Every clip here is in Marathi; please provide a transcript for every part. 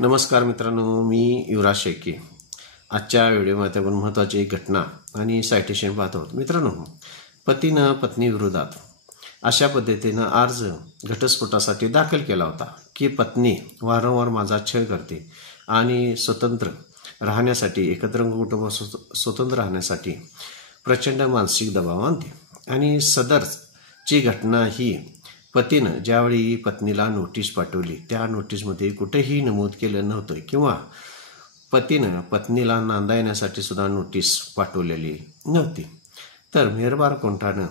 नमस्कार मित्रांनो, मी युवराज शेळके. आजच्या व्हिडिओमध्ये आपण महत्त्वाची एक घटना आणि सायटेशन पाहत आहोत. मित्रांनो, पतीनं पत्नीविरोधात अशा पद्धतीनं अर्ज घटस्फोटासाठी दाखल केला होता की पत्नी वारंवार माझा छळ करते आणि स्वतंत्र राहण्यासाठी, एकत्र कुटुंब स्वतंत्र राहण्यासाठी प्रचंड मानसिक दबाव आणते. आणि सदरची घटना ही पतीनं ज्यावेळी पत्नीला नोटीस पाठवली त्या नोटीसमध्ये कुठेही नमूद केलं नव्हतं किंवा पतीनं पत्नीला नांदा येण्यासाठी सुद्धा नोटीस पाठवलेली नव्हती. तर मेहरबान कोर्टानं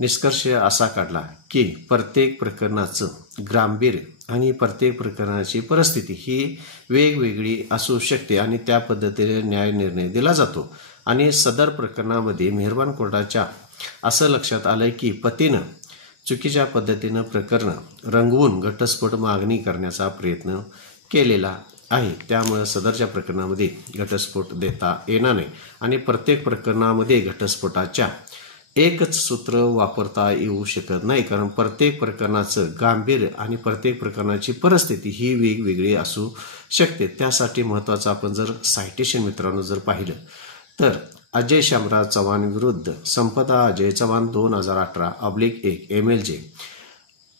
निष्कर्ष असा काढला की प्रत्येक प्रकरणाचं गांभीर्य आणि प्रत्येक प्रकरणाची परिस्थिती ही वेगवेगळी असू शकते आणि त्या पद्धतीने न्याय निर्णय दिला जातो. आणि सदर प्रकरणामध्ये मेहरबान कोर्टाच्या असं लक्षात आलं की पतीनं चुकीच्या पद्धतीनं प्रकरण रंगवून घटस्फोट मागणी करण्याचा प्रयत्न केलेला आहे. त्यामुळे सदरच्या प्रकरणामध्ये घटस्फोट देता येणार नाही आणि प्रत्येक प्रकरणामध्ये घटस्फोटाच्या एकच सूत्र वापरता येऊ शकत नाही, कारण प्रत्येक प्रकरणाचं गांभीर्य आणि प्रत्येक प्रकरणाची परिस्थिती ही वेगवेगळी असू शकते. त्यासाठी महत्त्वाचं आपण जर सायटेशन मित्रांनो जर पाहिलं तर अजय शामराव चव्हाण विरुद्ध संपदा अजय चव्हाण 2018/1 MLJ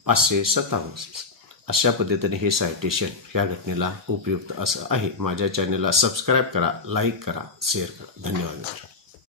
557 अशा पद्धतीने हे सायटेशन या घटनेला उपयुक्त असं आहे. माझ्या चॅनलला सबस्क्राईब करा, लाईक करा, शेअर करा. धन्यवाद मित्र.